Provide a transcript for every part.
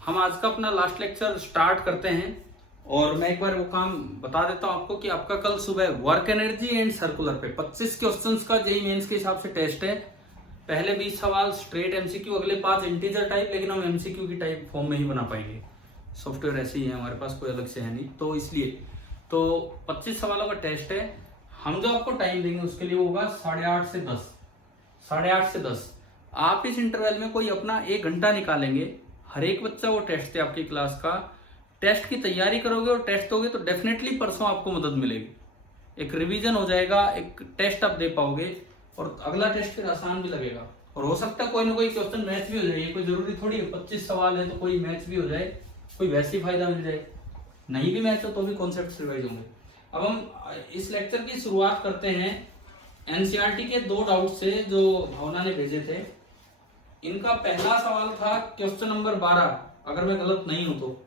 हम आज का अपना लास्ट लेक्चर स्टार्ट करते हैं और मैं एक बार वो काम बता देता हूं आपको कि आपका कल सुबह वर्क एनर्जी एंड सर्कुलर पे 25 क्वेश्चंस का जेईई मेंस के हिसाब से टेस्ट है। पहले 20 सवाल स्ट्रेट एमसीक्यू, अगले 5 इंटीजर टाइप, लेकिन हम एमसीक्यू की टाइप फॉर्म में ही बना पाएंगे। सॉफ्टवेयर ऐसे ही है हमारे पास, कोई अलग से है नहीं, तो इसलिए तो 25 सवालों का टेस्ट है। हम जो आपको टाइम देंगे उसके लिए होगा 8:30 से 10, 8:30 से 10। आप इस इंटरवल में कोई अपना 1 घंटा निकालेंगे। हर एक बच्चा, वो टेस्ट है आपकी क्लास का, टेस्ट की तैयारी करोगे और टेस्ट दोगे तो डेफिनेटली परसों आपको मदद मिलेगी। एक रिवीजन हो जाएगा, एक टेस्ट आप दे पाओगे और अगला टेस्ट फिर आसान भी लगेगा। और हो सकता है कोई ना कोई क्वेश्चन मैच भी हो जाए, कोई जरूरी थोड़ी है 25 सवाल है तो कोई मैच भी हो जाए, कोई वैसे ही फायदा मिल जाए। नहीं भी मैच हो तो भी कॉन्सेप्ट रिवाइज होंगे। अब हम इस लेक्चर की शुरुआत करते हैं एनसीईआरटी के 2 डाउट से जो भावना ने भेजे थे। इनका पहला सवाल था क्वेश्चन नंबर 12, अगर मैं गलत नहीं हूं तो।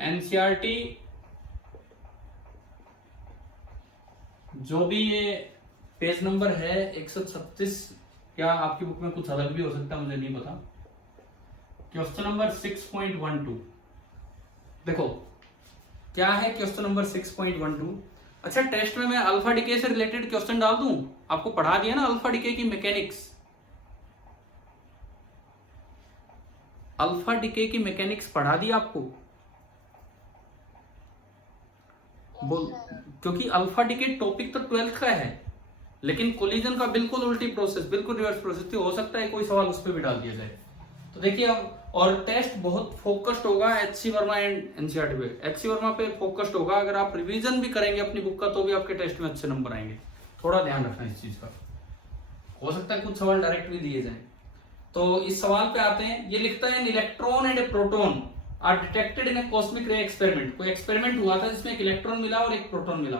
एनसीईआरटी जो भी ये पेज नंबर है 136, क्या आपकी बुक में कुछ अलग भी हो सकता है, मुझे नहीं पता। क्वेश्चन नंबर 6.12 देखो क्या है क्वेश्चन नंबर 6.12। अच्छा, टेस्ट में मैं अल्फा डिके से रिलेटेड क्वेश्चन डाल दूं? आपको पढ़ा दिया ना अल्फा डिके की मैकेनिक्स। अल्फा डिके की मैकेनिक्स पढ़ा दी आपको? बोल, क्योंकि अल्फा डिके टॉपिक तो 12th का है, लेकिन कोलिजन का बिल्कुल उल्टी प्रोसेस, बिल्कुल रिवर्स प्रोसेस थी। हो सकता है कोई सवाल उस पर भी डाल दिया जाए। तो देखिए अब, और टेस्ट बहुत फोकस्ड होगा एचसी वर्मा एंड एनसीईआरटी पे। एचसी वर्मा पे फोकस्ड होगा। अगर आप रिवीजन भी करेंगे अपनी बुक का तो भी आपके टेस्ट में अच्छे नंबर आएंगे। थोड़ा ध्यान रखना इस चीज का। हो सकता है कुछ सवाल डायरेक्ट भी दिए जाएं। तो इस सवाल पे आते हैं। ये लिखता है, electron and a proton are detected in a cosmic ray experiment. कोई एक्सपेरिमेंट हुआ था जिसमें एक इलेक्ट्रॉन मिला और एक प्रोटॉन मिला।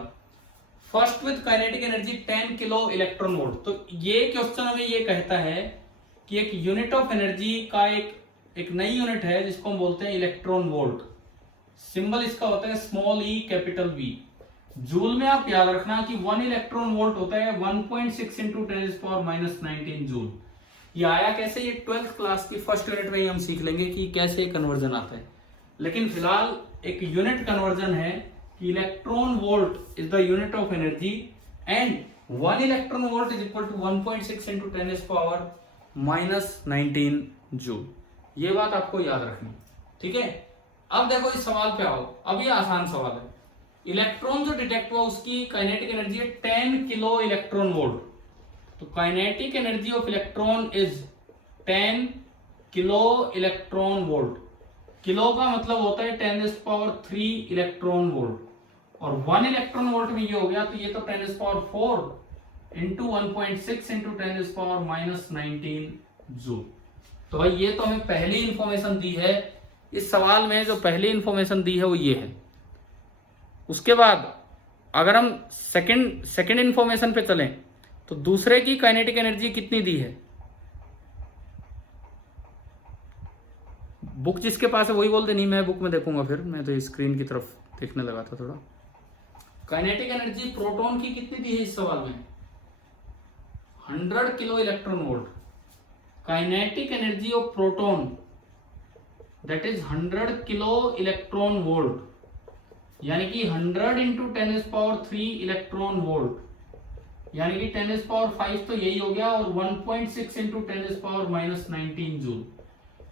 First with kinetic energy 10 kilo electron volt. तो ये क्वेश्चन हमें ये कहता है कि एक यूनिट ऑफ एनर्जी का एक नई यूनिट है जिसको हम बोलते हैं इलेक्ट्रॉन वोल्ट। सिंबल इसका होता है small E capital V. Joule में आप याद रखना कि 1 इलेक्ट्रॉन वोल्ट होता है 1.6 इंटू 10⁻⁻19 जूल। ये आया कैसे? ये 12th क्लास की फर्स्ट यूनिट में ही हम सीख लेंगे कि कैसे कन्वर्जन आता है। लेकिन फिलहाल एक यूनिट कन्वर्जन है कि electron volt is the unit of energy and 1 electron volt is equal to 1.6 into 10⁻⁻19 joule. ये बात आपको याद रखनी, ठीक है। अब देखो इस सवाल पे आओ। अब ये आसान सवाल है। इलेक्ट्रॉन जो डिटेक्ट हुआ उसकी काइनेटिक एनर्जी है 10 किलो इलेक्ट्रॉन वोल्ट। तो kinetic energy of electron is 10 kilo electron volt. Kilo का मतलब होता है 10⁻³ इलेक्ट्रॉन वोल्ट, और 1 इलेक्ट्रॉन वोल्ट में ये हो गया तो ये तो 10⁻⁴ इंटू 1.6 इंटू 10⁻⁻19 जूल। तो भाई ये तो हमें पहली इंफॉर्मेशन दी है। इस सवाल में जो पहली इंफॉर्मेशन दी है वो ये है। उसके बाद अगर हम सेकंड इंफॉर्मेशन पे चलें तो दूसरे की काइनेटिक एनर्जी कितनी दी है? बुक जिसके पास है वही बोल दे, नहीं मैं बुक में देखूंगा, फिर मैं तो स्क्रीन की तरफ देखने लगा था थोड़ा। काइनेटिक एनर्जी प्रोटॉन की कितनी दी है इस सवाल में? 100 kilo electron volt. Kinetic energy of proton that is 100 kilo electron volt, यानी कि 100 इंटू 10⁻³ इलेक्ट्रॉन वोल्ट, यानी कि 10⁵ तो यही हो गया, और 1.6 इंटू 10⁻⁻19 जूल।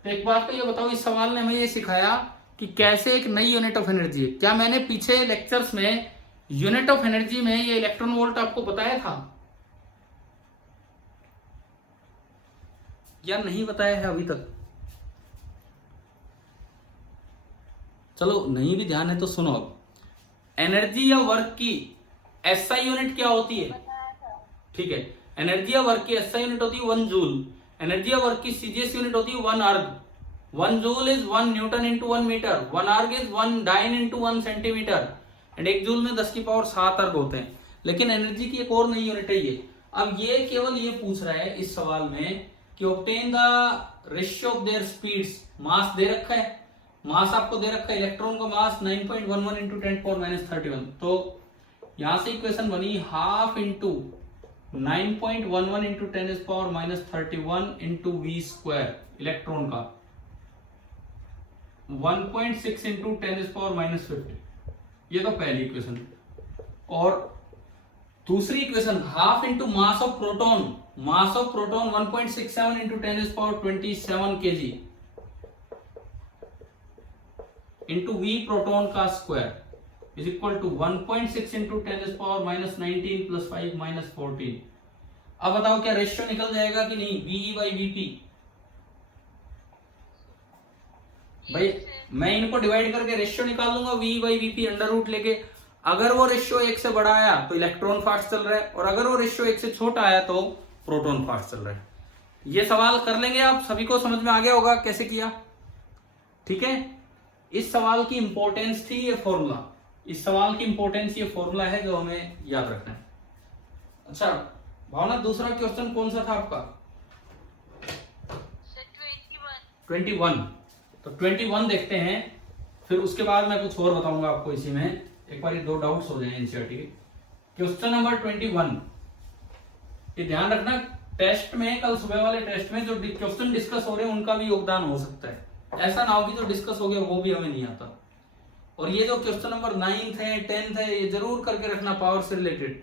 तो एक बात तो ये बताओ, इस सवाल ने हमें ये सिखाया कि कैसे एक नई यूनिट ऑफ एनर्जी है। क्या मैंने पीछे लेक्चर्स में यूनिट ऑफ एनर्जी में ये इलेक्ट्रॉन वोल्ट आपको बताया था या नहीं बताया है अभी तक? चलो नहीं भी ध्यान है तो सुनो। अब एनर्जी या वर्क की एसआई यूनिट क्या होती है? ठीक है, एनर्जी या वर्क की एसआई यूनिट होती है 1 जूल। एनर्जी या वर्क की सीजीएस यूनिट होती है 1 erg. 1 joule is 1 newton into 1 metre. 1 erg is 1 dyne into 1 centimetre, and 1 joule में 10⁻⁷ अर्ग होते हैं। लेकिन एनर्जी की एक और नई यूनिट है ये। अब ये केवल ये पूछ रहा है इस सवाल में कि obtain the ratio of their speeds. Mass दे रखा है, मास आपको दे रखा है, इलेक्ट्रॉन का मास 9.11 इंटू 10⁻⁻31। तो यहां से इक्वेशन बनी 12 into 9.11 into 10⁻⁻31 into V square electron का, 1.6 इंटू 10⁻⁻50, ये तो पहली इक्वेशन। और दूसरी equation half into mass of proton, mass of proton 1.67 into 10⁻27 kg into v proton का square is equal to 1.6 into 10⁻⁻19 plus 5 minus 14। अब बताओ क्या रेशियो निकल जाएगा कि नहीं, वीई बाई वीपी। भाई मैं इनको डिवाइड करके रेशियो निकाल लूंगा, V by VP under root लेके। अगर वो रेशियो 1 से बड़ा आया तो इलेक्ट्रॉन फास्ट चल रहा है, और अगर वो रेशियो 1 से छोटा आया तो प्रोटॉन फास्ट चल रहा है। ये सवाल कर लेंगे, आप सभी को समझ में आ गया होगा कैसे किया, ठीक है। इस सवाल की इंपॉर्टेंस थी ये फॉर्मूला, इस सवाल की इंपॉर्टेंस ये फॉर्मूला है जो हमें याद रखना है। अच्छा भावना, दूसरा क्वेश्चन कौन सा था आपका? 21। तो 21 देखते हैं, फिर उसके बाद मैं कुछ और बताऊंगा आपको इसी में। एक बार ये 2 डाउट्स हो जाए एनसीईआरटी के। क्वेश्चन नंबर 21, ये ध्यान रखना, टेस्ट में कल सुबह वाले टेस्ट में जो क्वेश्चन डिस्कस हो रहे हैं उनका भी योगदान हो सकता है। ऐसा ना हो कि जो डिस्कस हो गया वो भी हमें नहीं आता। और ये जो क्वेश्चन नंबर 9th है 10th है, ये जरूर करके रखना पावर से रिलेटेड।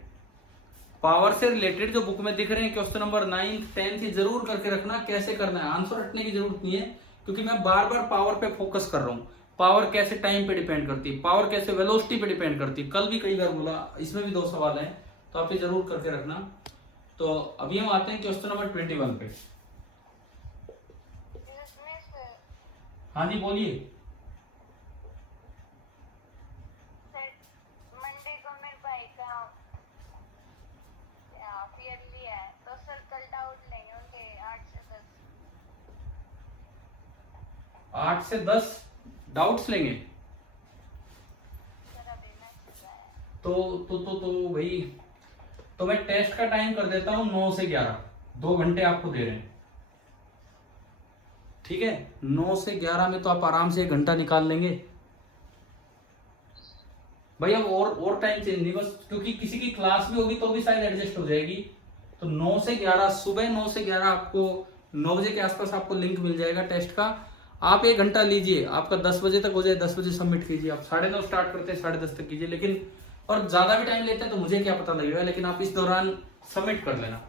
पावर से रिलेटेड जो बुक में दिख रहे हैं क्वेश्चन नंबर 9th 10th, ये जरूर करके रखना। कैसे करना है, आंसर रटने की जरूरत नहीं है, क्योंकि मैं बार बार पावर पे फोकस कर रहा हूँ। पावर कैसे टाइम पे डिपेंड करती है, पावर कैसे वेलोसिटी पे डिपेंड करती है, कल भी कई बार बोला, इसमें भी 2 सवाल हैं, तो आप ये जरूर करके रखना। तो अभी हम आते हैं क्वेश्चन नंबर 21 पे। हाँ जी बोलिए। मंडे को मेरे भाई का ईयरली है, तो सर कल डाउट लेंगे उनके 8 से 10। 8 से 10 डाउट्स लेंगे। तो भाई, तो मैं टेस्ट का टाइम कर देता हूं 9 से 11, 2 घंटे आपको दे रहे हैं, ठीक है। 9 से 11 में तो आप आराम से 1 घंटा निकाल लेंगे भाई। अब और टाइम चेंज नहीं, बस क्योंकि किसी की क्लास भी होगी तो भी शायद एडजस्ट हो जाएगी। तो 9 से 11, सुबह 9 से 11 आपको 9 बजे के आसपास आपको लिंक मिल जाएगा टेस्ट का। आप 1 घंटा लीजिए, आपका 10 बजे तक हो जाए, 10 बजे सबमिट कीजिए। आप 9:30 स्टार्ट करते हैं, 10:30 तक कीजिए, लेकिन और ज्यादा भी टाइम लेते हैं तो मुझे क्या पता लगेगा, लेकिन आप इस दौरान सबमिट कर लेना,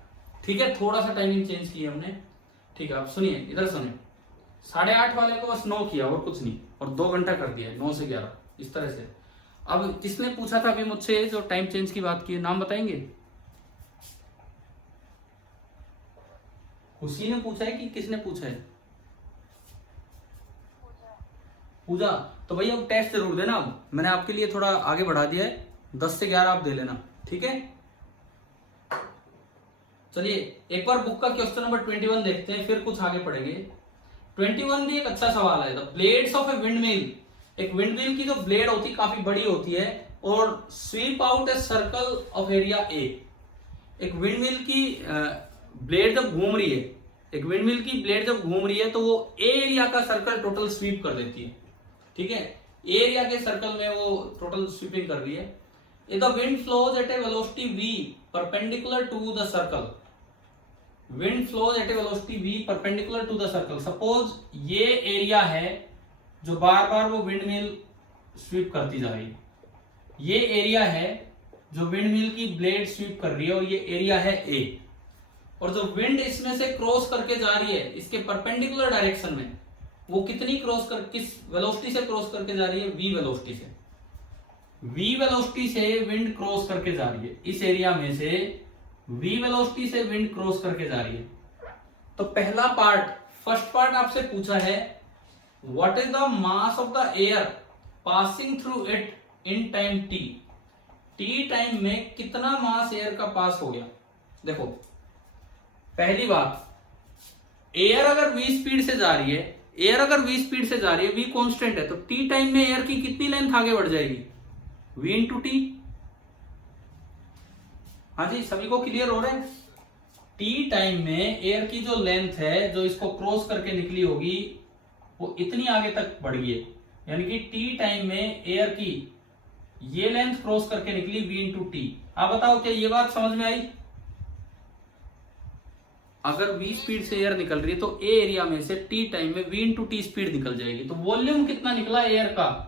ठीक है। थोड़ा सा टाइमिंग चेंज की हमने, ठीक है। आप सुनिए, इधर सुनिए, 8:30 वाले को बस 9 किया और कुछ नहीं, और 2 घंटा कर दिया 9 से 11 इस तरह से। अब किसने पूछा था अभी मुझसे जो टाइम चेंज की बात की, नाम बताएंगे? खुशी ने पूछा है कि किसने पूछा है? पूजा। तो भैया अब टेस्ट जरूर देना। अब मैंने आपके लिए थोड़ा आगे बढ़ा दिया है, 10 से 11 आप दे लेना, ठीक है। चलिए एक बार बुक का क्वेश्चन नंबर 21 देखते हैं, फिर कुछ आगे पढ़ेंगे। 21 भी एक अच्छा सवाल है। The blades of A windmill, एक विंडमिल की जो ब्लेड होती है काफी बड़ी होती है, और SVEEP out a circle of area A. एक विंडमिल की ब्लेड जब घूम रही है, एक विंडमिल की ब्लेड जब घूम रही है तो वो ए एरिया का सर्कल टोटल स्वीप कर देती है, ठीक है। एरिया के सर्कल में वो टोटल स्वीपिंग कर रही है। The wind flows at a velocity v perpendicular to the circle, wind flows at a velocity v perpendicular to the circle. Suppose ये एरिया है जो बार बार वो विंडमिल स्वीप करती जा रही है, ये एरिया है जो विंडमिल की ब्लेड स्वीप कर रही है, और ये एरिया है ए। और जो विंड इसमें से क्रॉस करके जा रही है इसके परपेंडिकुलर डायरेक्शन में, वो कितनी क्रॉस कर, किस वेलोसिटी से क्रॉस करके जा रही है? v वेलोसिटी से। v वेलोसिटी से विंड क्रॉस करके जा रही है, इस एरिया में से v वेलोसिटी से विंड क्रॉस करके जा रही है। तो पहला पार्ट, फर्स्ट पार्ट आपसे पूछा है what is the mass of the air passing through it in time t। t time में कितना मास एयर का पास हो गया। देखो पहली बात, एयर अगर v स्पीड से जा रही है, एयर अगर v स्पीड से जा रही है, v कांस्टेंट है, तो t टाइम में एयर की कितनी लेंथ आगे बढ़ जाएगी? v into T. हाँ जी, सभी को क्लियर हो रहा है? t टाइम में एयर की जो लेंथ है जो इसको क्रॉस करके निकली होगी वो इतनी आगे तक बढ़ गई है, यानी कि t टाइम में एयर की ये लेंथ क्रॉस करके निकली v इंटू टी। आप बताओ क्या ये बात समझ में आई? अगर v स्पीड से एयर निकल रही है तो a एरिया में से t टाइम में v इंटू टी स्पीड निकल जाएगी। तो वॉल्यूम कितना निकला एयर का,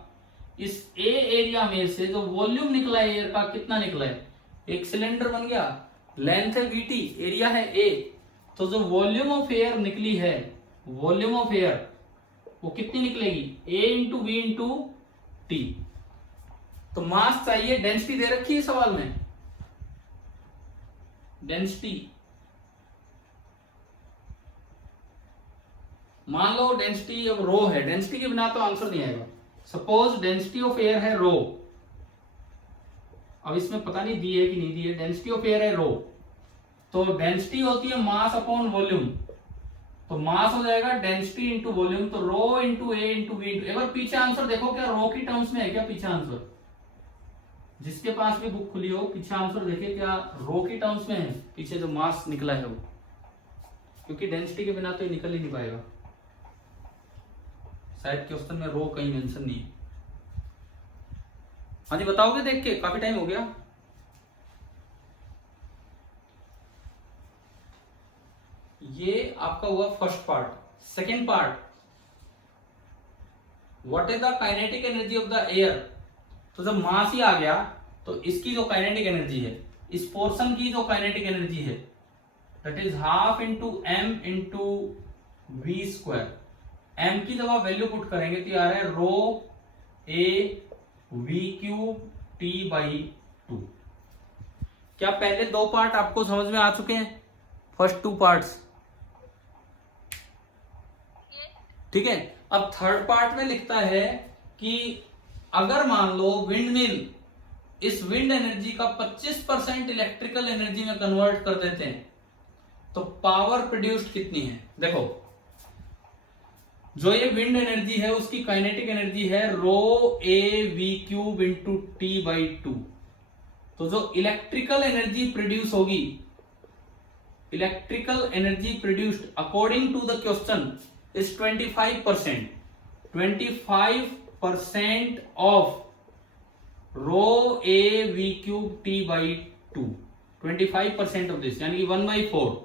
इस a एरिया में से जो वॉल्यूम निकला एयर का कितना निकला है, एक सिलेंडर बन गया, लेंथ है vt, एरिया है a, तो जो वॉल्यूम ऑफ एयर निकली है, वॉल्यूम ऑफ एयर वो कितनी निकलेगी, a into we into T. तो मास चाहिए, डेंसिटी दे रखी है सवाल में, डेंसिटी मान लो डेंसिटी अब रो है, डेंसिटी के बिना तो आंसर नहीं आएगा। सपोज डेंसिटी ऑफ एयर है रो, अब इसमें पता नहीं दी है कि नहीं दी है, डेंसिटी ऑफ एयर है रो, तो डेंसिटी होती है मास अपॉन वॉल्यूम, तो मास हो जाएगा डेंसिटी इंटू वॉल्यूम, तो rho into a into we into. एक बार पीछे आंसर देखो, क्या रो की टर्म्स में है क्या पीछे आंसर, जिसके पास भी बुक खुली हो पीछे आंसर देखे क्या रो की टर्म्स में है पीछे जो मास निकला है वो, क्योंकि डेंसिटी के बिना तो ये निकल ही नहीं पाएगा। शायद क्वेश्चन में रो कहीं मेंशन नहीं है। हाँ जी बताओगे देख के, काफी टाइम हो गया। ये आपका हुआ first part. Second part, what is the kinetic energy of the air. तो जब मास ही आ गया तो इसकी जो काइनेटिक एनर्जी है, इस पोर्शन की जो काइनेटिक एनर्जी है that is half into M into V square. M की जब आप वैल्यू पुट करेंगे तो आ रहा है rho A V cube t by 2। क्या पहले दो पार्ट आपको समझ में आ चुके हैं, फर्स्ट टू पार्ट्स, ठीक है। अब थर्ड पार्ट में लिखता है कि अगर मान लो विंड मिल इस विंड एनर्जी का 25% इलेक्ट्रिकल एनर्जी में कन्वर्ट कर देते हैं तो पावर प्रोड्यूस्ड कितनी है। देखो जो ये विंड एनर्जी है उसकी काइनेटिक एनर्जी है rho A V cube into t by 2। तो जो इलेक्ट्रिकल एनर्जी प्रोड्यूस होगी, electrical energy produced according to the question is 25%। 25% of rho A V cube t by 2, 25% of this यानी कि 1/4,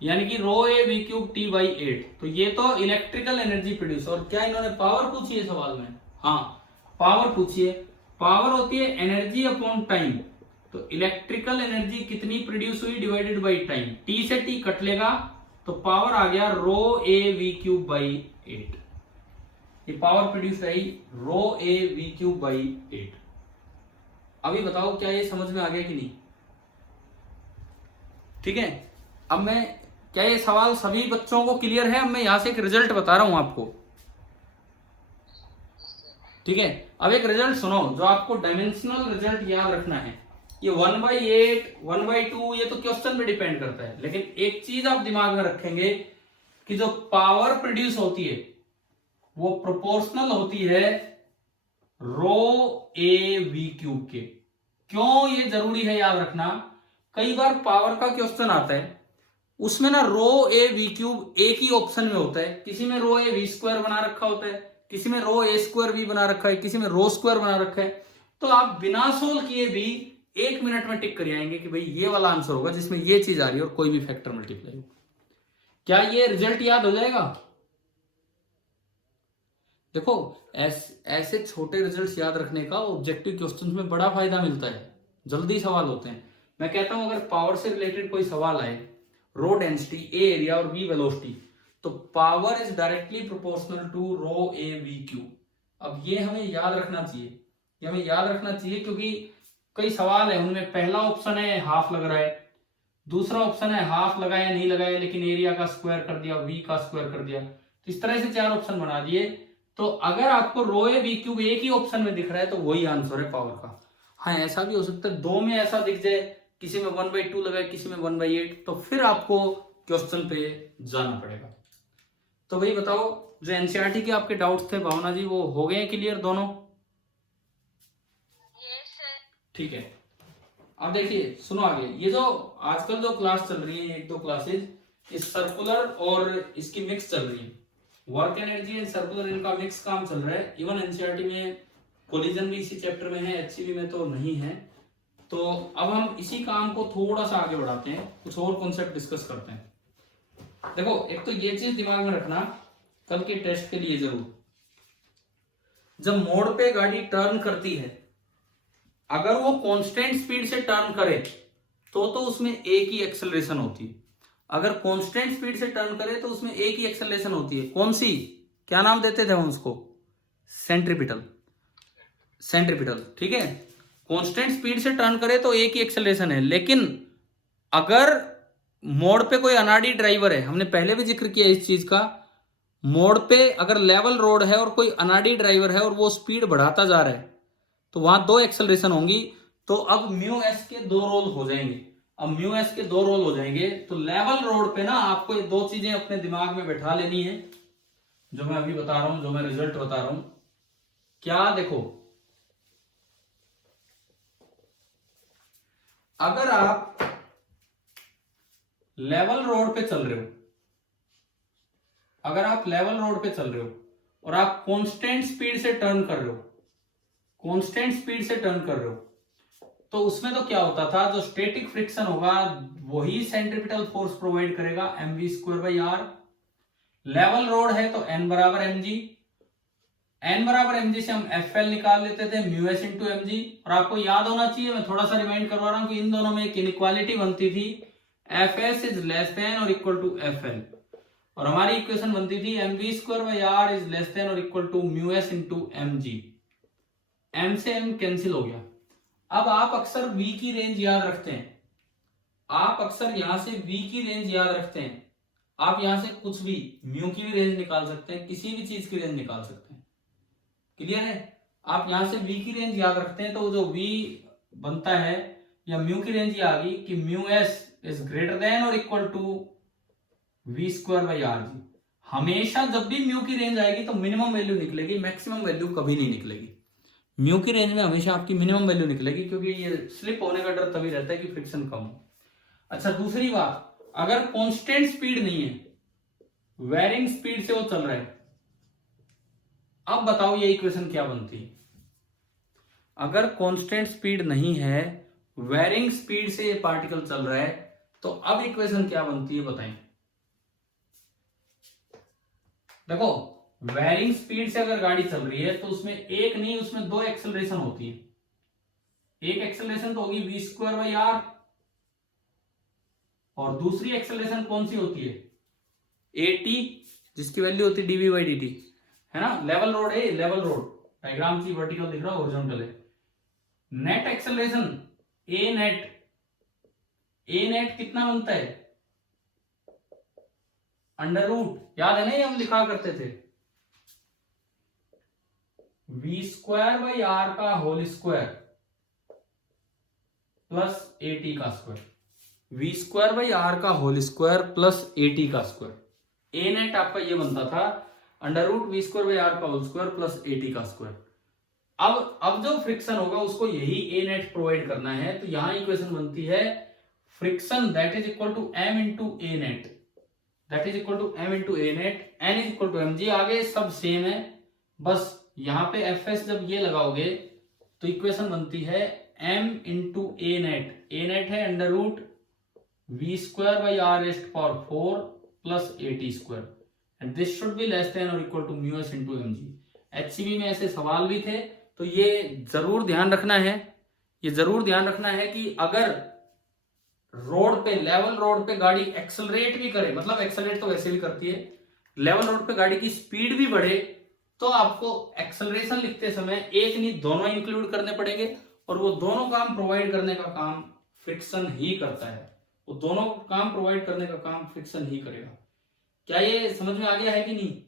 यानी कि rho A V cube t by 8। तो ये तो इलेक्ट्रिकल एनर्जी प्रोड्यूस। और क्या इन्होंने पावर पूछी है सवाल में, हाँ पावर पूछी है। पावर होती है एनर्जी अपॉन टाइम, तो इलेक्ट्रिकल एनर्जी कितनी प्रोड्यूस हुई डिवाइडेड बाई टाइम, टी से टी कट लेगा तो पावर आ गया rho A V cube by 8। ये पावर प्रोड्यूस आई rho A V cube by 8। अभी बताओ क्या ये समझ में आ गया कि नहीं, ठीक है। अब मैं क्या ये सवाल सभी बच्चों को क्लियर है। अब मैं यहां से एक रिजल्ट बता रहा हूं आपको, ठीक है। अब एक रिजल्ट सुनो जो आपको डायमेंशनल रिजल्ट याद रखना है। ये 1/8 1/2 ये तो क्वेश्चन पे डिपेंड करता है, लेकिन एक चीज आप दिमाग में रखेंगे कि जो पावर प्रोड्यूस होती है वो प्रोपोर्शनल होती है रो ए वी क्यूब के। क्यों ये जरूरी है याद रखना, कई बार पावर का क्वेश्चन आता है उसमें ना रो ए वी क्यूब एक ही ऑप्शन में होता है, किसी में रो ए वी स्क्वायर बना रखा होता है, किसी में रो ए स्क्वायर वी बना रखा है, किसी में रो स्क्वायर बना रखा है। तो आप बिना सोल्व किए भी 1 मिनट में टिक कर आएंगे कि भाई ये वाला आंसर होगा जिसमें ये चीज आ रही है और कोई भी फैक्टर मल्टीप्लाई हो। क्या ये रिजल्ट याद हो जाएगा। देखो ऐसे छोटे रिजल्ट्स याद रखने का ऑब्जेक्टिव क्वेश्चंस में बड़ा फायदा मिलता है, जल्दी सवाल होते हैं। मैं कहता हूं अगर पावर से रिलेटेड कोई सवाल आए, रो डेंसिटी, ए एरिया और वी वेलोसिटी, तो power is directly proportional to rho A V cube. अब ये हमें याद रखना चाहिए, ये हमें याद रखना चाहिए क्योंकि कई सवाल है उनमें पहला ऑप्शन है हाफ लग रहा है, दूसरा ऑप्शन है हाफ लगाया नहीं लगाया लेकिन एरिया का स्क्वायर कर दिया, वी का स्क्वायर कर दिया, तो इस तरह से 4 ऑप्शन बना दिए। तो अगर आपको रो ए वी क्यूब एक ही ऑप्शन में दिख रहा है तो वही आंसर है पावर का। हाँ ऐसा भी हो सकता है दो में ऐसा दिख जाए, किसी में 1/2 लगाए किसी में 1/8, तो फिर आपको क्वेश्चन पे जाना पड़ेगा। तो भाई बताओ जो एनसीईआरटी के आपके डाउट्स थे भावना जी वो हो गए क्लियर दोनों। ठीक है। अब देखिए सुनो आगे, ये जो आजकल जो क्लास चल रही है 1-2 क्लासेज, ये सर्कुलर और इसकी मिक्स चल रही है। वर्क एनर्जी एंड सर्कुलर इनका मिक्स काम चल रहा है। इवन एनसीईआरटी में कोलिजन भी इसी चैप्टर में है, एचसीवी में तो नहीं है। तो अब हम इसी काम को थोड़ा सा आगे बढ़ाते हैं, कुछ और कॉन्सेप्ट डिस्कस करते हैं। देखो एक तो ये चीज दिमाग में रखना कल के टेस्ट के लिए जरूर, जब मोड़ पे गाड़ी टर्न करती है, अगर वो कांस्टेंट स्पीड से टर्न करे तो उसमें एक ही एक्सेलरेशन होती है। अगर कांस्टेंट स्पीड से टर्न करे तो उसमें एक ही एक्सेलरेशन होती है। कौन सी, क्या नाम देते थे हम उसको? सेंट्रीपिटल। सेंट्रीपिटल, ठीक है। कांस्टेंट स्पीड से टर्न करे तो एक ही एक्सेलरेशन है, लेकिन अगर मोड़ पे कोई अनाड़ी ड्राइवर है, हमने पहले भी जिक्र किया इस चीज का, मोड़ पे अगर लेवल रोड है और कोई अनाड़ी ड्राइवर है और वो स्पीड बढ़ाता जा रहा है तो वहां दो एक्सेलरेशन होंगी। तो अब म्यू एस के दो रोल हो जाएंगे। अब म्यू एस के दो रोल हो जाएंगे तो लेवल रोड पे ना आपको ये दो चीजें अपने दिमाग में बैठा लेनी है, जो मैं अभी बता रहा हूं, जो मैं रिजल्ट बता रहा हूं। क्या, देखो अगर आप लेवल रोड पे चल रहे हो, अगर आप लेवल रोड पे चल रहे हो और आप कांस्टेंट स्पीड से टर्न कर रहे हो, कांस्टेंट स्पीड से टर्न कर रहे हो, तो उसमें तो क्या होता था, जो स्टैटिक फ्रिक्शन होगा वही सेंट्रीपिटल फोर्स प्रोवाइड करेगा, mv²/r। लेवल रोड है तो n बराबर mg, n बराबर mg से हम fl निकाल लेते थे, μs इंटू mg। और आपको याद होना चाहिए, मैं थोड़ा सा रिमाइंड करवा रहा हूं कि इन दोनों में एक इनइक्वालिटी बनती थी, fs इज लेस देन और इक्वल टू fl, और हमारी इक्वेशन बनती थी mv²/r इज लेस देन और equal to μs into mg। m से m कैंसिल हो गया। अब आप अक्सर v की रेंज याद रखते हैं, आप अक्सर यहां से v की रेंज याद रखते हैं। आप यहां से कुछ भी म्यू की भी रेंज निकाल सकते हैं, किसी भी चीज की रेंज निकाल सकते हैं, क्लियर है। आप यहां से v की रेंज याद रखते हैं तो जो v बनता है, या म्यू की रेंज ये आ गई कि μs इज ग्रेटर देन और इक्वल टू v²/r। हमेशा जब भी म्यू की रेंज आएगी तो मिनिमम वैल्यू निकलेगी, मैक्सिमम वैल्यू कभी नहीं निकलेगी। म्यू की रेंज में हमेशा आपकी मिनिमम वैल्यू निकलेगी, क्योंकि ये स्लिप होने का डर तभी रहता है कि फ्रिक्शन कम हो। अच्छा, दूसरी बात, अगर कांस्टेंट स्पीड नहीं है, वेरिंग स्पीड से वो चल रहा है, अब बताओ ये इक्वेशन क्या बनती है? अगर कांस्टेंट स्पीड नहीं है, वेरिंग स्पीड से ये पार्टिकल चल रहा है, तो अब इक्वेशन क्या बनती है बताएं। देखो, वेरिंग स्पीड से अगर गाड़ी चल रही है तो उसमें एक नहीं, उसमें दो एक्सेलरेशन होती है। एक एक्सेलरेशन तो होगी v²/r, और दूसरी एक्सेलरेशन कौन सी होती है? at, जिसकी वैल्यू होती है dv/dt, है ना। लेवल रोड है, लेवल रोड डायग्राम की वर्टिकल दिख रहा है, हॉरिजॉन्टल है। नेट एक्सेलरेशन a नेट कितना बनता है? √, याद है ना, ये हम लिखा करते थे, v²/r का होल स्क्वायर प्लस at का स्क्वायर, v²/r का होल स्क्वायर प्लस at का स्क्वायर। a नेट आपका ये बनता था √v²/r का होल स्क्वायर प्लस at का स्क्वायर। अब जो फ्रिक्शन होगा उसको यही a नेट प्रोवाइड करना है, तो यहां इक्वेशन बनती है friction that is equal to m into a net, that is equal to m into a net, n is equal to mg। आगे सब सेम है, बस यहां पे fs जब ये लगाओगे तो इक्वेशन बनती है m into a net. a net है √v²/r⁴ plus at² and this should be less than और equal to μs into mg। HCV में ऐसे सवाल भी थे, तो ये जरूर ध्यान रखना है, ये जरूर ध्यान रखना है कि अगर रोड पे, लेवल रोड पे गाड़ी एक्सेलरेट भी करे, मतलब एक्सेलरेट तो वैसे भी करती है, लेवल रोड पे गाड़ी की स्पीड भी बढ़े, तो आपको एक्सेलरेशन लिखते समय एक नहीं दोनों इंक्लूड करने पड़ेंगे, और वो दोनों काम प्रोवाइड करने का काम फ्रिक्शन ही करता है। वो दोनों काम प्रोवाइड करने का काम फ्रिक्शन ही करेगा। क्या ये समझ में आ गया है कि नहीं?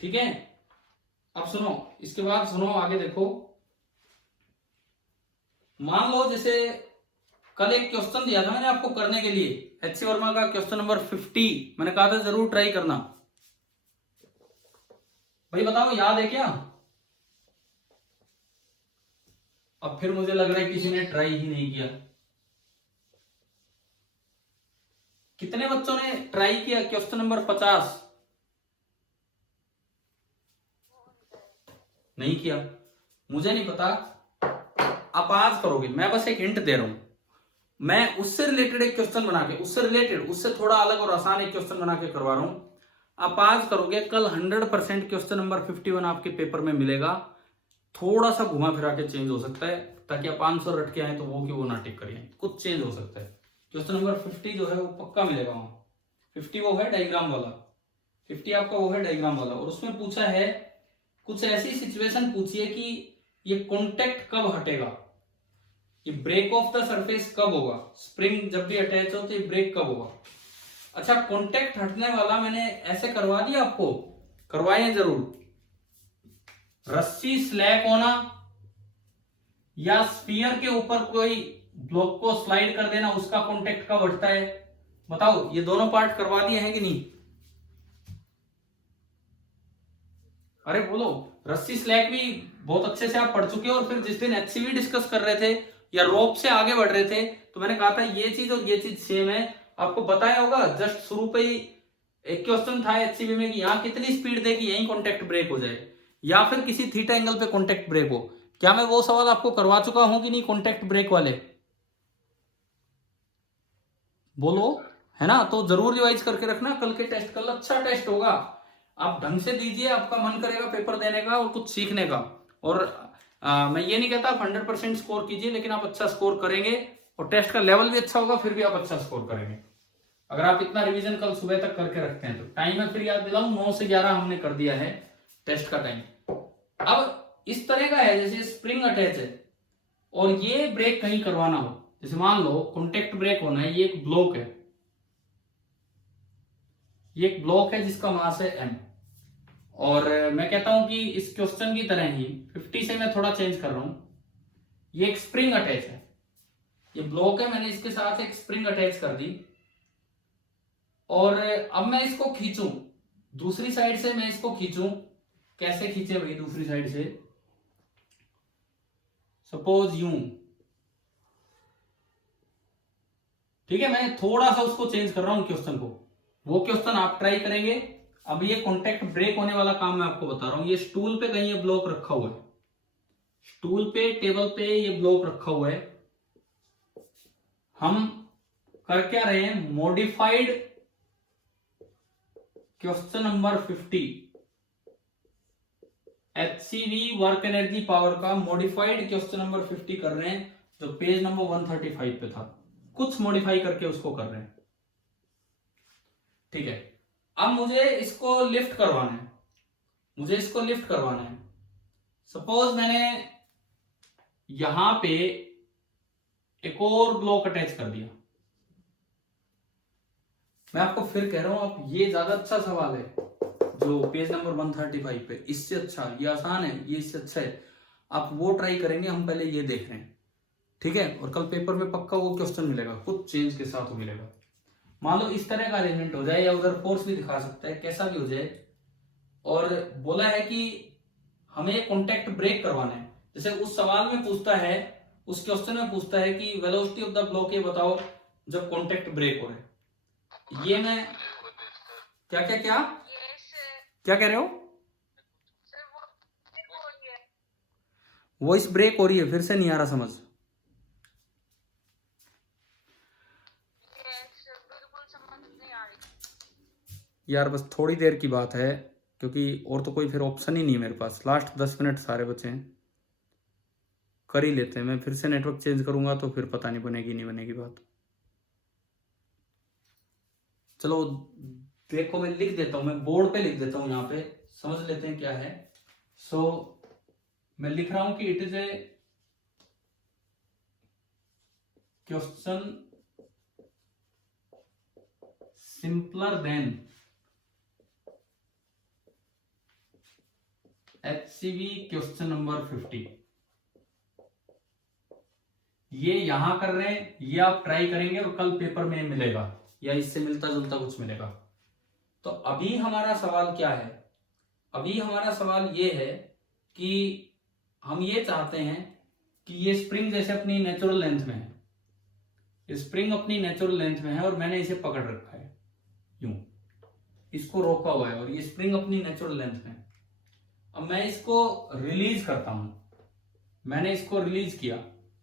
ठीक है, अब सुनो, इसके बाद सुनो आगे देखो। मान लो जैसे कल एक क्वेश्चन दिया था मैंने आपको करने के लिए, HC वर्मा का क्वेश्चन नंबर 50, मैंने कहा था जरूर ट्राई करना। भाई बताओ याद है क्या? अब फिर मुझे लग रहा है किसी ने ट्राई ही नहीं किया। कितने बच्चों ने ट्राई किया क्वेश्चन नंबर 50? नहीं किया, मुझे नहीं पता, आप आज करोगे, मैं बस एक हिंट दे रहा हूं। मैं उससे रिलेटेड एक क्वेश्चन बना के, उससे थोड़ा अलग और आसान एक क्वेश्चन बना के करवा रहा हूं। आप आज करोगे, कल 100% क्वेश्चन नंबर 51 आपके पेपर में मिलेगा। थोड़ा सा घुमा फिरा के चेंज हो सकता है, ताकि आप आंसर रट के आए तो वो कि वो ना टिक करिए, कुछ चेंज हो सकता है। क्वेश्चन नंबर 50 जो है वो पक्का मिलेगा वहां। 50 वो है डायग्राम वाला, 50 आपका वो है डायग्राम वाला। और उसमें पूछा है कुछ ऐसी सिचुएशन पूछिए कि ये कॉन्टेक्ट कब हटेगा, ये ब्रेक ऑफ द सरफेस कब होगा, स्प्रिंग जब भी अटैच हो तो ये ब्रेक कब होगा। अच्छा, कॉन्टेक्ट हटने वाला मैंने ऐसे करवा दिया आपको, करवाए जरूर। रस्सी स्लैक होना या स्फीयर के ऊपर कोई ब्लॉक को स्लाइड कर देना, उसका कॉन्टेक्ट कब हटता है, बताओ। ये दोनों पार्ट करवा दिए हैं कि नहीं? अरे बोलो। रस्सी स्लैक भी बहुत अच्छे से आप पढ़ चुके हो, और फिर जिस दिन एचसीवी डिस्कस कर रहे थे या रोप से आगे बढ़ रहे थे तो मैंने कहा था ये चीज और ये चीज सेम है, आपको बताया होगा। जस्ट शुरू पे ही एक क्वेश्चन था एचसीवी में कि यहां कितनी स्पीड दे कि यही कॉन्टेक्ट ब्रेक हो जाए, या फिर किसी थीटा एंगल पे कॉन्टेक्ट ब्रेक हो। क्या मैं वो सवाल आपको करवा चुका हूं कि नहीं, कॉन्टेक्ट ब्रेक वाले? बोलो, है ना? तो जरूर रिवाइज करके रखना, कल के टेस्ट, कल अच्छा टेस्ट होगा। आप ढंग से दीजिए, आपका मन करेगा पेपर देने का और कुछ सीखने का। और मैं ये नहीं कहता आप 100% स्कोर कीजिए, लेकिन आप अच्छा स्कोर करेंगे और टेस्ट का लेवल भी अच्छा होगा, फिर भी आप अच्छा स्कोर करेंगे अगर आप इतना रिवीजन कल सुबह तक करके रखते हैं तो। टाइम में फिर याद दिलाऊं, 9 से 11 हमने कर दिया है टेस्ट का टाइम। अब इस तरह का है, जैसे स्प्रिंग अटैच है और ये ब्रेक कहीं करवाना हो, जैसे मान लो कॉन्टेक्ट ब्रेक होना है, ये एक ब्लॉक है, ये एक ब्लॉक है जिसका मास है m। और मैं कहता हूं कि इस क्वेश्चन की तरह ही 50 से मैं थोड़ा चेंज कर रहा हूं। ये एक स्प्रिंग अटैच है, ये ब्लॉक है, मैंने इसके साथ एक स्प्रिंग अटैच कर दी। और अब मैं इसको खींचूं, दूसरी साइड से मैं इसको खींचूं, कैसे खींचे भाई दूसरी साइड से? सपोज यूं, ठीक है। मैं थोड़ा सा उसको चेंज कर रहा हूं क्वेश्चन को, वो क्वेश्चन आप ट्राई करेंगे। अब ये कॉन्टेक्ट ब्रेक होने वाला काम मैं आपको बता रहा हूं। ये स्टूल पे कहीं ये ब्लॉक रखा हुआ है, स्टूल पे, टेबल पे ये ब्लॉक रखा हुआ है। हम कर क्या रहे हैं? Modified question number 50, HCV work energy power का मॉडिफाइड क्वेश्चन नंबर 50 कर रहे हैं, जो पेज नंबर 135 पे था। कुछ मॉडिफाई करके उसको कर रहे हैं, ठीक है। अब मुझे इसको लिफ्ट करवाना है, मुझे इसको लिफ्ट करवाना है। सपोज मैंने यहां पे एक और ब्लॉक अटैच कर दिया। मैं आपको फिर कह रहा हूं, आप ये ज्यादा अच्छा सवाल है जो पेज नंबर 135 पे, इससे अच्छा, ये आसान है, ये इससे अच्छा है। आप वो ट्राई करेंगे, हम पहले ये देख रहे हैं, ठीक है। और कल पेपर में पक्का वो क्वेश्चन मिलेगा, कुछ चेंज के साथ मिलेगा। मान लो इस तरह का अरेंजमेंट हो जाए, या उधर फोर्स भी दिखा सकता है, कैसा भी हो जाए। और बोला है कि हमें कॉन्टेक्ट ब्रेक करवाना है। जैसे उस सवाल में पूछता है, उस क्वेश्चन में पूछता है कि वेलोसिटी ऑफ द ब्लॉक ये बताओ जब कॉन्टेक्ट ब्रेक हो रहा है। ये मैं क्या क्या क्या क्या कह रहे हो? वॉइस ब्रेक हो रही है, फिर से नहीं आ रहा समझ। यार बस थोड़ी देर की बात है, क्योंकि और तो कोई फिर ऑप्शन ही नहीं है मेरे पास। लास्ट 10 मिनट सारे बचे हैं, कर ही लेते हैं। मैं फिर से नेटवर्क चेंज करूंगा तो फिर पता नहीं बनेगी नहीं बनेगी बात। चलो देखो, मैं लिख देता हूं, मैं बोर्ड पे लिख देता हूं, यहाँ पे समझ लेते हैं क्या है। सो मैं लिख रहा हूं कि it is a question simpler than HCV question number 50। ये यहां कर रहे हैं, ये आप ट्राई करेंगे और कल पेपर में मिलेगा, या इससे मिलता जुलता कुछ मिलेगा। तो अभी हमारा सवाल क्या है? अभी हमारा सवाल ये है कि हम ये चाहते हैं कि ये स्प्रिंग जैसे अपनी नेचुरल लेंथ में है, स्प्रिंग अपनी नेचुरल लेंथ में है और मैंने इसे पकड़ रखा है यूं, इसको रोका हुआ है, और ये स्प्रिंग अपनी नेचुरल लेंथ में है। अब मैं इसको रिलीज करता हूं, मैंने इसको रिलीज किया,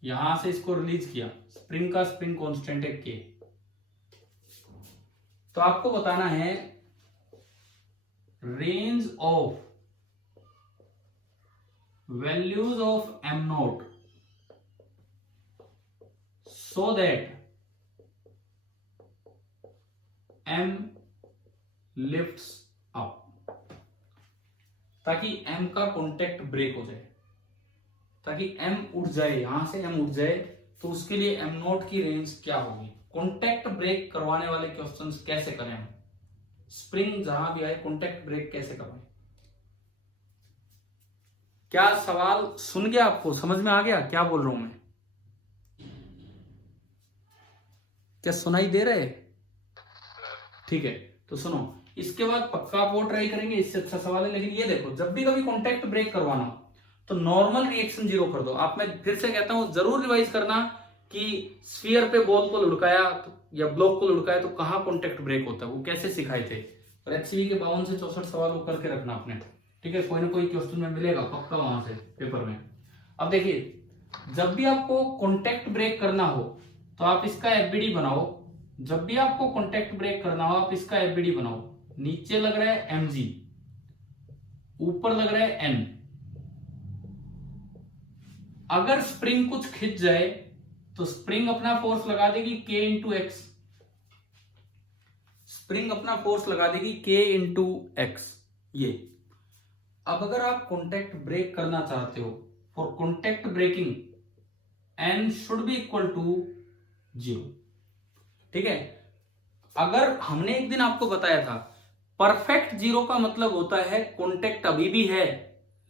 यहां से इसको रिलीज किया, स्प्रिंग का स्प्रिंग कांस्टेंट है के। तो आपको बताना है range of values of M not so that M lifts up, ताकि एम का कॉन्टेक्ट ब्रेक हो जाए, ताकि एम उठ जाए, यहां से एम उठ जाए। तो उसके लिए एम नोट की रेंज क्या होगी? कॉन्टेक्ट ब्रेक करवाने वाले क्वेश्चंस कैसे करें हम, स्प्रिंग जहां भी आए कॉन्टेक्ट ब्रेक कैसे करवाएं? क्या सवाल सुन गया? आपको समझ में आ गया क्या बोल रहा हूं मैं? क्या सुनाई दे रहे? ठीक है, तो सुनो, इसके बाद पक्का आप वो ट्राई करेंगे, इससे अच्छा सवाल है। लेकिन ये देखो, जब भी कभी कॉन्टेक्ट ब्रेक करवाना हो तो नॉर्मल रिएक्शन जीरो कर दो। आप, मैं फिर से कहता हूं, जरूर रिवाइज करना कि स्फीयर पे बॉल को लुढ़काया या ब्लॉक को लुढ़काया तो कहां कॉन्टेक्ट ब्रेक होता है, वो कैसे सिखाए थे। और एचसीवी के 52 से 64 सवाल वो करके रखना आपने, ठीक है? कोई ना कोई क्वेश्चन में मिलेगा पक्का वहां से पेपर में। अब देखिए, जब भी आपको कॉन्टेक्ट ब्रेक करना हो तो आप इसका एफबीडी बनाओ। जब भी आपको कॉन्टेक्ट ब्रेक करना हो आप इसका एफबीडी बनाओ। नीचे लग रहा है mg, ऊपर लग रहा है n। अगर स्प्रिंग कुछ खिंच जाए तो स्प्रिंग अपना फोर्स लगा देगी k इंटू एक्स, स्प्रिंग अपना फोर्स लगा देगी k इंटू एक्स। ये अब अगर आप कॉन्टेक्ट ब्रेक करना चाहते हो, for contact breaking n should be equal to 0, ठीक है? अगर हमने एक दिन आपको बताया था परफेक्ट जीरो का मतलब होता है कॉन्टेक्ट अभी भी है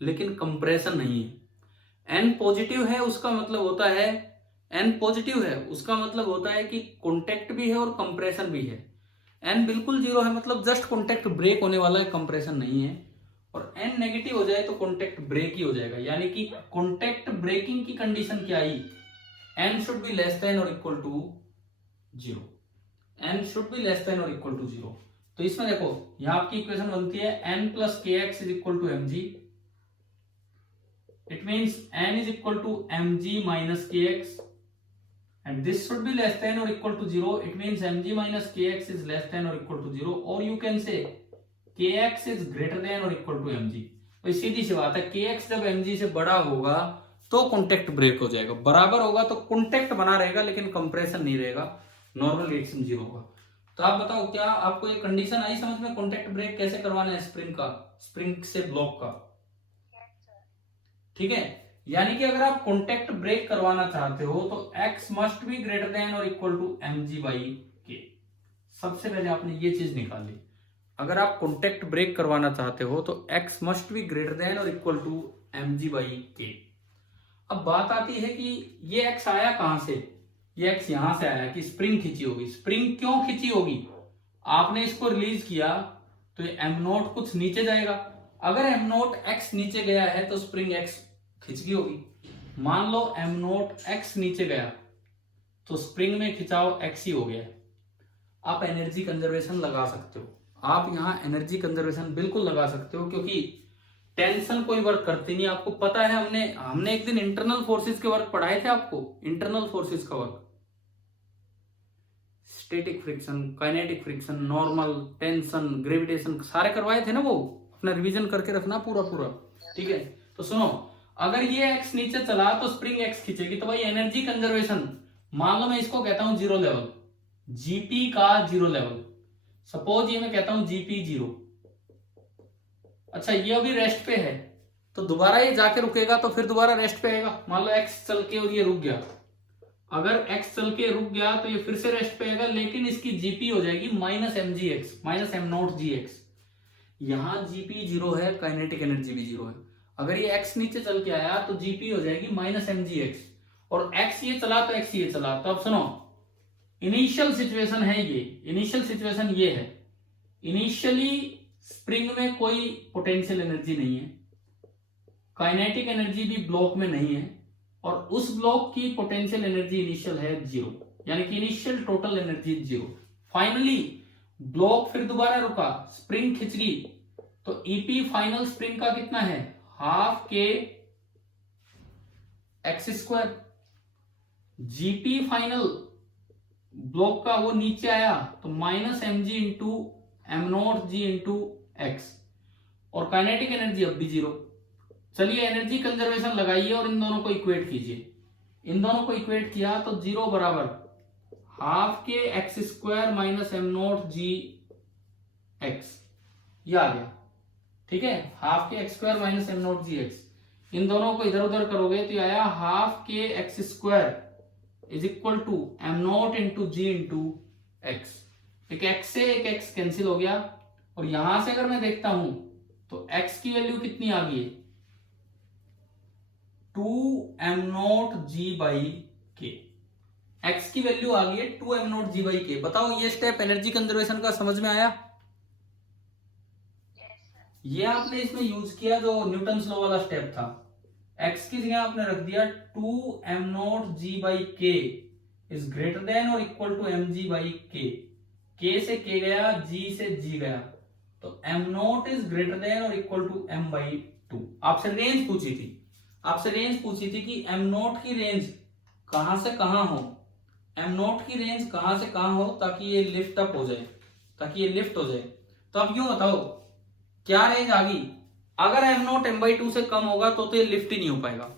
लेकिन कंप्रेशन नहीं है। n पॉजिटिव है उसका मतलब होता है, n पॉजिटिव है उसका मतलब होता है कि कॉन्टेक्ट भी है और कंप्रेशन भी है। n बिल्कुल जीरो है मतलब जस्ट कॉन्टेक्ट ब्रेक होने वाला है, कंप्रेशन नहीं है। और n नेगेटिव हो जाए तो कॉन्टेक्ट ब्रेक ही हो जाएगा। यानी कि कॉन्टेक्ट ब्रेकिंग की कंडीशन क्या आई? n should be less than और equal to 0, n should be less than और इक्वल टू 0। तो इसमें देखो, यहां आपकी इक्वेशन बनती है n plus k x is equal to mg। It means n is equal to mg minus k x and this should be less than और equal to 0। It means mg minus k x is less than और equal to 0, और you can say k x is greater than और equal to mg। तो सीधी सी बात है, के x जब mg से बड़ा होगा तो कॉन्टेक्ट ब्रेक हो जाएगा, बराबर होगा तो कॉन्टेक्ट बना रहेगा लेकिन कंप्रेशन नहीं रहेगा, नॉर्मल रिएक्शन जीरो होगा। तो आप बताओ, क्या आपको ये कंडीशन आई समझ में? कॉन्टेक्ट ब्रेक कैसे करवाना है स्प्रिंग का, स्प्रिंग से ब्लॉक का, ठीक है? यानी कि अगर आप कॉन्टेक्ट ब्रेक करवाना चाहते हो तो x must be greater than और इक्वल टू mg बाई के। सबसे पहले आपने ये चीज निकाल ली, अगर आप कॉन्टेक्ट ब्रेक करवाना चाहते हो तो x must be greater than और इक्वल टू mg बाई के। अब बात आती है कि ये x आया कहां से? ये x यहां से आया कि स्प्रिंग खींची होगी। स्प्रिंग क्यों खींची होगी? आपने इसको रिलीज किया तो ये m नोट कुछ नीचे जाएगा। अगर m नोट x नीचे गया है तो स्प्रिंग x खिंच गई होगी। मान लो m नोट x नीचे गया तो स्प्रिंग में खिंचाव x ही हो गया। आप एनर्जी कंजर्वेशन लगा सकते हो, आप यहां एनर्जी कंजर्वेशन बिल्कुल लगा सकते हो, क्योंकि टेंशन कोई वर्क करती नहीं। आपको पता है, हमने एक दिन इंटरनल फोर्सेस के वर्क पढ़ाए थे आपको, इंटरनल फोर्सेस का work, static friction, kinetic friction, normal, tension, gravitation, सारे करवाए थे ना। वो अपना रिवीजन करके रखना पूरा पूरा, ठीक है? तो सुनो, अगर ये x नीचे चला तो स्प्रिंग x खींचेगी, तो भाई एनर्जी कंजर्वेशन, मान लो मैं इसको कहता हूं जीरो लेवल, जीपी का जीरो लेवल। सपोज ये मैं कहता हूं जीपी 0। अच्छा, ये अभी रेस्ट पे है तो दोबारा ये जाके रुकेगा तो फिर दोबारा रेस्ट पे आएगा। मान लो x चल के और ये रुक गया, अगर x चल के रुक गया तो ये फिर से रेस्ट पे आएगा, लेकिन इसकी जीपी हो जाएगी minus mgx, minus m not gx। यहां जीपी 0 है, काइनेटिक एनर्जी भी 0 है। अगर ये x नीचे चल के आया तो जीपी हो जाएगी माइनस mgx, और x ये चला तो x ये चला। तो अब सुनो, इनिशियल सिचुएशन है ये, इनिशियल सिचुएशन ये है। इनिशियली स्प्रिंग में कोई पोटेंशियल एनर्जी नहीं है, काइनेटिक एनर्जी भी ब्लॉक में नहीं है, और उस ब्लॉक की पोटेंशियल एनर्जी इनिशियल है 0, यानी कि initial total energy 0। Finally block फिर दोबारा रुका, स्प्रिंग खिंच गई, तो ईपी फाइनल स्प्रिंग का कितना है? हाफ के एक्स स्क्वायर। जीटी फाइनल ब्लॉक का वो नीचे आया तो minus M G into M not G into X, और काइनेटिक एनर्जी अब भी जीरो। चलिए एनर्जी कंजर्वेशन लगाइए और इन दोनों को इक्वेट कीजिए। इन दोनों को इक्वेट किया तो जीरो बराबर हाफ के x square minus m not g x, ये आ गया। ठीक है, हाफ के x square minus m not g x, इन दोनों को इधर उधर करोगे तो आया हाफ के x square is equal to m naught into g into x. एक एक्स से एक एक्स कैंसिल हो गया, और यहां से अगर मैं देखता हूं तो एक्स की वैल्यू कितनी आ गई है, 2m नॉट जी बाई के। एक्स की वैल्यू आ गई है 2m नॉट जी बाई के। बताओ ये स्टेप एनर्जी कंजर्वेशन का समझ में आया? ये आपने इसमें यूज किया जो न्यूटन्स लॉ वाला स्टेप था। एक्स की जगह आपने रख दिया 2m not G by K is greater than और equal to M G by K से के गया, जी से जी गया, तो m not is greater than और इक्वल टू m बाई 2। आपसे रेंज पूछी थी, आपसे रेंज पूछी थी कि m नॉट की रेंज कहां से कहां हो, m नॉट की रेंज कहां से कहां हो ताकि ये लिफ्ट अप हो जाए, ताकि ये लिफ्ट हो जाए। तो अब यूं बताओ क्या रेंज आ गई? अगर m नॉट m बाई 2 से कम होगा तो ये लिफ्ट ही नहीं हो पाएगा।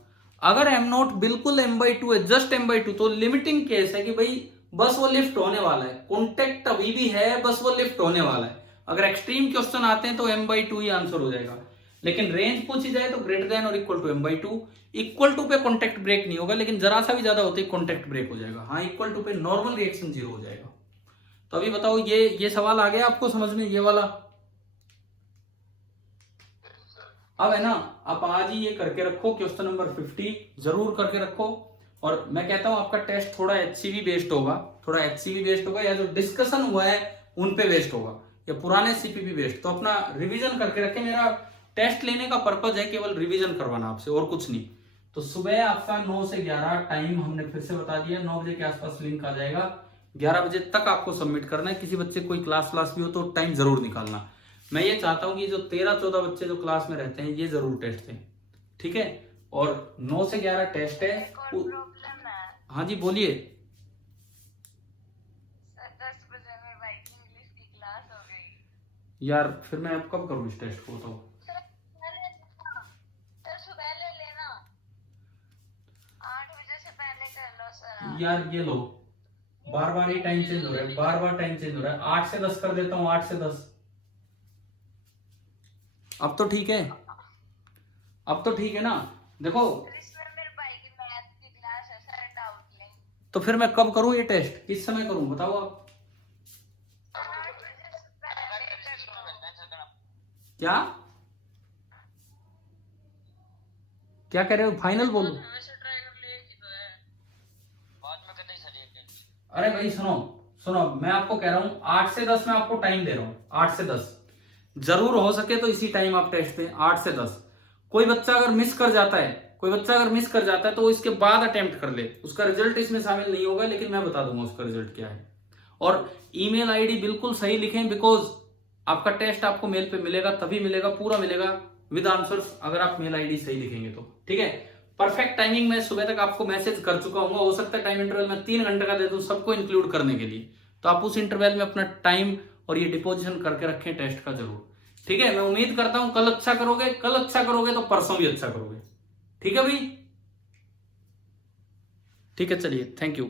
अगर m नॉट बिल्कुल m बाई 2 है, जस्ट m बाई 2, तो लिमिटिंग केस है कि भाई बस वो लिफ्ट होने वाला है, कॉन्टेक्ट अभी भी है, बस वो लिफ्ट होने वाला है। अगर एक्सट्रीम क्वेश्चन आते हैं तो m बाई 2 ही आंसर हो जाएगा, लेकिन रेंज पूछी जाए तो ग्रेटर देन और equal to m by 2। Equal to पे कॉन्टेक्ट ब्रेक नहीं होगा, लेकिन जरा सा भी ज्यादा होते ही कॉन्टेक्ट ब्रेक हो जाएगा। हाँ, इक्वल टू पे नॉर्मल रिएक्शन जीरो हो जाएगा। तो अभी बताओ ये सवाल आ गया आपको समझ में, ये वाला? अब है ना, आप आज ही ये करके रखो, क्वेश्चन नंबर 50 जरूर करके रखो। और मैं कहता हूं आपका टेस्ट थोड़ा HCV बेस्ड होगा, थोड़ा HCV बेस्ड होगा, या जो डिस्कशन हुआ है उन पे बेस्ड होगा, या पुराने CPP बेस्ड। तो अपना रिवीजन करके रखें। मेरा टेस्ट लेने का पर्पज है केवल रिवीजन करवाना आपसे, और कुछ नहीं। तो सुबह आपका 9 से 11 टाइम हमने फिर से बता दिया, 9 बजे के आसपास लिंक आ जाएगा, 11 बजे तक आपको सबमिट करना है। किसी बच्चे कोई क्लास भी हो तो टाइम जरूर निकालना। मैं ये चाहता हूं कि जो 13-14 बच्चे जो क्लास में रहते हैं ये जरूर टेस्ट दें, ठीक है? और 9 से 11 टेस्ट है। प्रॉब्लम है। हाँ जी बोलिए। सर 10 बजे में भाई की इंग्लिश की क्लास हो गई। यार फिर मैं अब कब करूँ इस टेस्ट को? तो सर सुबह ले लेना, 8 बजे से पहले कर लो सर। यार ये लो, बार बार ही टाइम चेंज हो रहा है, बार बार टाइम चेंज हो रहा है। 8 से 10 कर देता हूँ, 8 से 10। अब तो ठीक है, अब तो ठीक है ना? देखो इसमें मेरे भाई की मैथ की क्लास है सर, डाउट नहीं। तो फिर मैं कब करूं ये टेस्ट, किस समय करूं बताओ आप? 8 बजे से पहले कर लो। क्या क्या कह रहे हो? फाइनल बोलो। अरे भाई सुनो सुनो, मैं आपको कह रहा हूं 8 से 10 मैं आपको टाइम दे रहा हूं, 8 से 10 जरूर हो सके तो इसी टाइम आप टेस्ट दें, 8 से 10। कोई बच्चा अगर मिस कर जाता है, कोई बच्चा अगर मिस कर जाता है तो वो इसके बाद अटेम्प्ट कर ले, उसका रिजल्ट इसमें शामिल नहीं होगा, लेकिन मैं बता दूंगा उसका रिजल्ट क्या है। और ईमेल आईडी बिल्कुल सही लिखें, बिकॉज आपका टेस्ट आपको मेल पे मिलेगा, तभी मिलेगा, पूरा मिलेगा विद आंसर्स, अगर आप मेल आईडी सही लिखेंगे तो, ठीक है? परफेक्ट टाइमिंग में सुबह तक आपको मैसेज कर चुका हूँ। हो सकता है टाइम इंटरवल में 3 घंटे का दे दूं सबको इंक्लूड करने के लिए, तो आप उस इंटरवल में अपना टाइम और ये डिपोजिशन करके रखें टेस्ट का जरूर, ठीक है? मैं उम्मीद करता हूं कल अच्छा करोगे, कल अच्छा करोगे तो परसों भी अच्छा करोगे, ठीक है भाई? ठीक है, चलिए, थैंक यू।